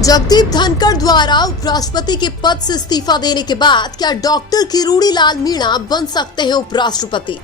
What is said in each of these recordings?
जगदीप धनखड़ द्वारा उपराष्ट्रपति के पद से इस्तीफा देने के बाद क्या डॉक्टर किरोड़ी लाल मीणा बन सकते हैं उपराष्ट्रपति?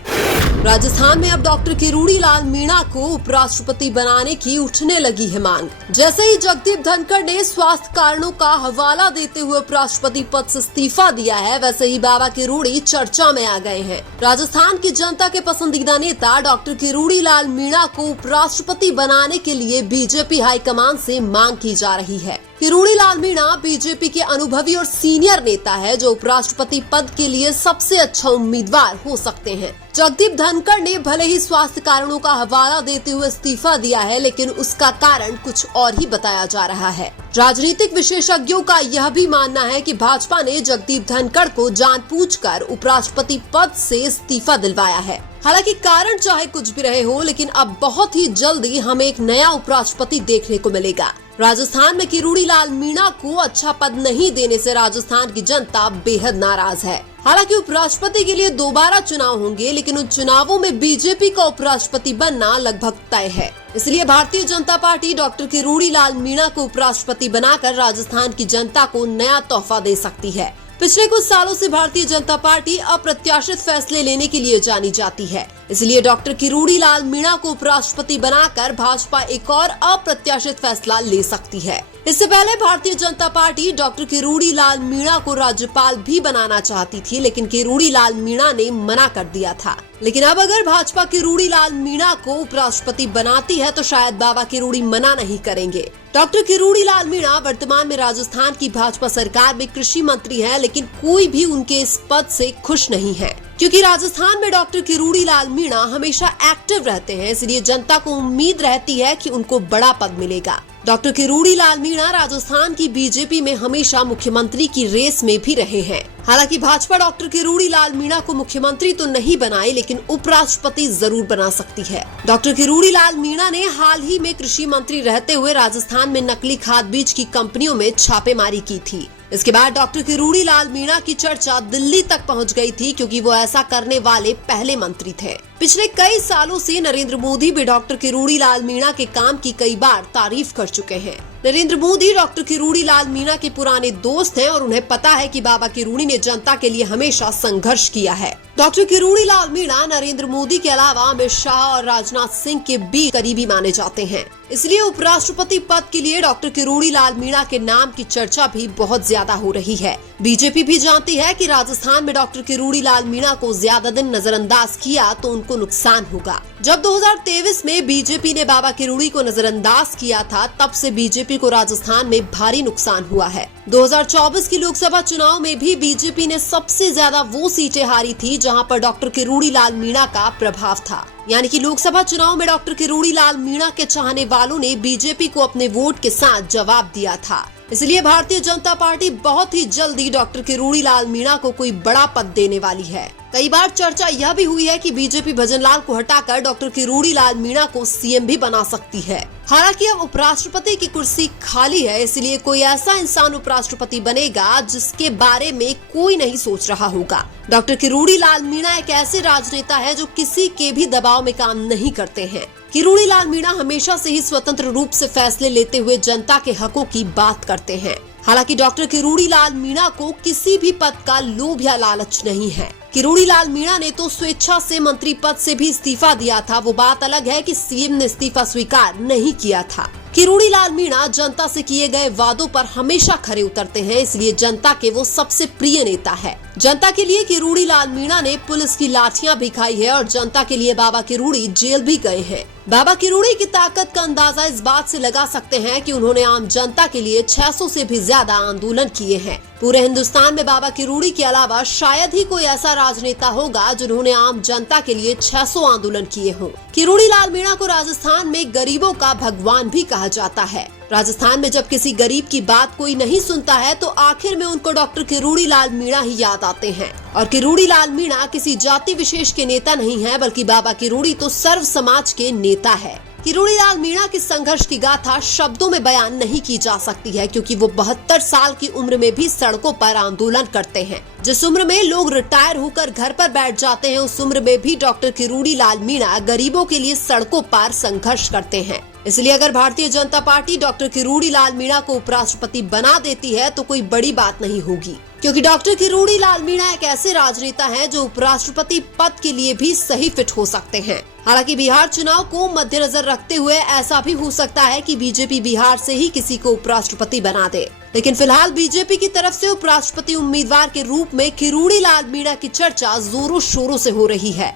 राजस्थान में अब डॉक्टर किरोड़ी लाल मीणा को उपराष्ट्रपति बनाने की उठने लगी है मांग। जैसे ही जगदीप धनखड़ ने स्वास्थ्य कारणों का हवाला देते हुए उपराष्ट्रपति पद से इस्तीफा दिया है, वैसे ही बाबा किरोड़ी चर्चा में आ गए हैं। राजस्थान की जनता के पसंदीदा नेता डॉक्टर किरोड़ी लाल मीणा को उपराष्ट्रपति बनाने के लिए बीजेपी हाईकमान से मांग की जा रही है। किरोड़ी लाल मीणा बीजेपी के अनुभवी और सीनियर नेता है जो उपराष्ट्रपति पद के लिए सबसे अच्छा उम्मीदवार हो सकते हैं। जगदीप धनखड़ ने भले ही स्वास्थ्य कारणों का हवाला देते हुए इस्तीफा दिया है, लेकिन उसका कारण कुछ और ही बताया जा रहा है। राजनीतिक विशेषज्ञों का यह भी मानना है कि भाजपा ने जगदीप धनखड़ को जानबूझकर उपराष्ट्रपति पद से इस्तीफा दिलवाया है। हालांकि कारण चाहे कुछ भी रहे हो, लेकिन अब बहुत ही जल्दी हमें एक नया उपराष्ट्रपति देखने को मिलेगा। राजस्थान में किरोड़ी लाल मीणा को अच्छा पद नहीं देने से राजस्थान की जनता बेहद नाराज है। हालांकि उपराष्ट्रपति के लिए दोबारा चुनाव होंगे, लेकिन उन चुनावों में बीजेपी का उपराष्ट्रपति बनना लगभग तय है। इसलिए भारतीय जनता पार्टी डॉक्टर किरोड़ी लाल मीणा को उपराष्ट्रपति बनाकर राजस्थान की जनता को नया तोहफा दे सकती है। पिछले कुछ सालों से भारतीय जनता पार्टी अप्रत्याशित फैसले लेने के लिए जानी जाती है। इसलिए डॉक्टर किरोड़ी लाल मीणा को उपराष्ट्रपति बनाकर भाजपा एक और अप्रत्याशित फैसला ले सकती है। इससे पहले भारतीय जनता पार्टी डॉक्टर किरोड़ी लाल मीणा को राज्यपाल भी बनाना चाहती थी, लेकिन किरोड़ी लाल मीणा ने मना कर दिया था। लेकिन अब अगर भाजपा किरोड़ी लाल मीणा को उपराष्ट्रपति बनाती है तो शायद बाबा किरोड़ी मना नहीं करेंगे। डॉक्टर किरोड़ी लाल मीणा वर्तमान में राजस्थान की भाजपा सरकार में कृषि मंत्री हैं, लेकिन कोई भी उनके इस पद से खुश नहीं है, क्योंकि राजस्थान में डॉक्टर किरोड़ी लाल मीणा हमेशा एक्टिव रहते हैं। इसलिए जनता को उम्मीद रहती है कि उनको बड़ा पद मिलेगा। डॉक्टर किरोड़ी लाल मीणा राजस्थान की बीजेपी में हमेशा मुख्यमंत्री की रेस में भी रहे हैं। हालांकि भाजपा डॉक्टर किरोड़ी लाल मीणा को मुख्यमंत्री तो नहीं बनाई, लेकिन उपराष्ट्रपति जरूर बना सकती है। डॉक्टर किरोड़ी लाल मीणा ने हाल ही में कृषि मंत्री रहते हुए राजस्थान में नकली खाद बीज की कंपनियों में छापेमारी की थी। इसके बाद डॉक्टर किरोड़ी लाल मीणा की चर्चा दिल्ली तक पहुंच गई थी, क्योंकि वो ऐसा करने वाले पहले मंत्री थे। पिछले कई सालों से नरेंद्र मोदी भी डॉक्टर किरोड़ी लाल मीणा के काम की कई बार तारीफ कर चुके हैं। नरेंद्र मोदी डॉक्टर किरोड़ी लाल मीणा के पुराने दोस्त हैं और उन्हें पता है कि बाबा किरोड़ी ने जनता के लिए हमेशा संघर्ष किया है। डॉक्टर किरोड़ी लाल मीणा नरेंद्र मोदी के अलावा अमित शाह और राजनाथ सिंह के भी करीबी माने जाते हैं। इसलिए उपराष्ट्रपति पद के लिए डॉक्टर किरोड़ी लाल मीणा के नाम की चर्चा भी बहुत ज्यादा हो रही है। बीजेपी भी जानती है कि राजस्थान में डॉक्टर किरोड़ी लाल मीणा को ज्यादा दिन नजरअंदाज किया तो उनको नुकसान होगा। जब 2023 में बीजेपी ने बाबा किरोड़ी को नजरअंदाज किया था, तब से बीजेपी को राजस्थान में भारी नुकसान हुआ है। 2024 की लोकसभा चुनाव में भी बीजेपी ने सबसे ज्यादा वो सीटें हारी थी जहां पर डॉक्टर किरोड़ी लाल मीणा का प्रभाव था। यानी कि लोकसभा चुनाव में डॉक्टर किरोड़ी लाल मीणा के चाहने वालों ने बीजेपी को अपने वोट के साथ जवाब दिया था। इसलिए भारतीय जनता पार्टी बहुत ही जल्दी डॉक्टर किरोड़ी लाल मीणा को कोई बड़ा पद देने वाली है। कई बार चर्चा यह भी हुई है कि बीजेपी भजनलाल को हटाकर डॉक्टर किरोड़ी लाल मीणा को सीएम भी बना सकती है। हालांकि अब उपराष्ट्रपति की कुर्सी खाली है, इसलिए कोई ऐसा इंसान उपराष्ट्रपति बनेगा जिसके बारे में कोई नहीं सोच रहा होगा। डॉक्टर किरोड़ी लाल मीणा एक ऐसे राजनेता है जो किसी के भी दबाव में काम नहीं करते हैं। किरोड़ी लाल मीणा हमेशा से ही स्वतंत्र रूप से फैसले लेते हुए जनता के हकों की बात करते हैं। हालांकि डॉक्टर किरोड़ी लाल मीणा को किसी भी पद का लोभ या लालच नहीं है। किरोड़ी लाल मीणा ने तो स्वेच्छा से मंत्री पद से भी इस्तीफा दिया था। वो बात अलग है कि सीएम ने इस्तीफा स्वीकार नहीं किया था। किरोड़ी लाल मीणा जनता से किए गए वादों पर हमेशा खरे उतरते हैं, इसलिए जनता के वो सबसे प्रिय नेता है। जनता के लिए किरोड़ी लाल मीणा ने पुलिस की लाठियां भी खाई है और जनता के लिए बाबा किरोड़ी जेल भी गए हैं। बाबा किरोड़ी की ताकत का अंदाजा इस बात से लगा सकते हैं कि उन्होंने आम जनता के लिए 600 से भी ज्यादा आंदोलन किए हैं। पूरे हिंदुस्तान में बाबा किरोड़ी के अलावा शायद ही कोई ऐसा राजनेता होगा जिन्होंने आम जनता के लिए 600 आंदोलन किए हों। किरोड़ी लाल मीणा को राजस्थान में गरीबों का भगवान भी कहा जाता है। राजस्थान में जब किसी गरीब की बात कोई नहीं सुनता है तो आखिर में उनको डॉक्टर किरोड़ी लाल मीणा ही याद आते हैं। और किरोड़ी लाल मीणा किसी जाति विशेष के नेता नहीं है, बल्कि बाबा किरोड़ी तो सर्व समाज के नेता है। किरोड़ी लाल मीणा की संघर्ष की गाथा शब्दों में बयान नहीं की जा सकती है, क्योंकि वो 72 साल की उम्र में भी सड़कों पर आंदोलन करते हैं। जिस उम्र में लोग रिटायर होकर घर पर बैठ जाते हैं, उस उम्र में भी डॉक्टर किरोड़ी लाल मीणा गरीबों के लिए सड़कों पर संघर्ष करते हैं। इसलिए अगर भारतीय जनता पार्टी डॉक्टर किरोड़ी लाल मीणा को उपराष्ट्रपति बना देती है तो कोई बड़ी बात नहीं होगी, क्योंकि डॉक्टर किरोड़ी लाल मीणा एक ऐसे राजनेता हैं जो उपराष्ट्रपति पद के लिए भी सही फिट हो सकते हैं। हालांकि बिहार चुनाव को मद्देनजर रखते हुए ऐसा भी हो सकता है कि बीजेपी बिहार से ही किसी को उपराष्ट्रपति बना दे, लेकिन फिलहाल बीजेपी की तरफ से उपराष्ट्रपति उम्मीदवार के रूप में किरोड़ी लाल मीणा की चर्चा जोरों शोरों से हो रही है।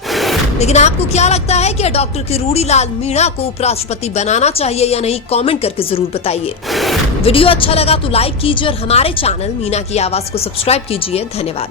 लेकिन आपको क्या लगता है कि डॉक्टर किरोड़ी लाल मीणा को उपराष्ट्रपति बनाना चाहिए या नहीं? कमेंट करके जरूर बताइए। वीडियो अच्छा लगा तो लाइक कीजिए और हमारे चैनल मीना की आवाज को सब्सक्राइब कीजिए। धन्यवाद।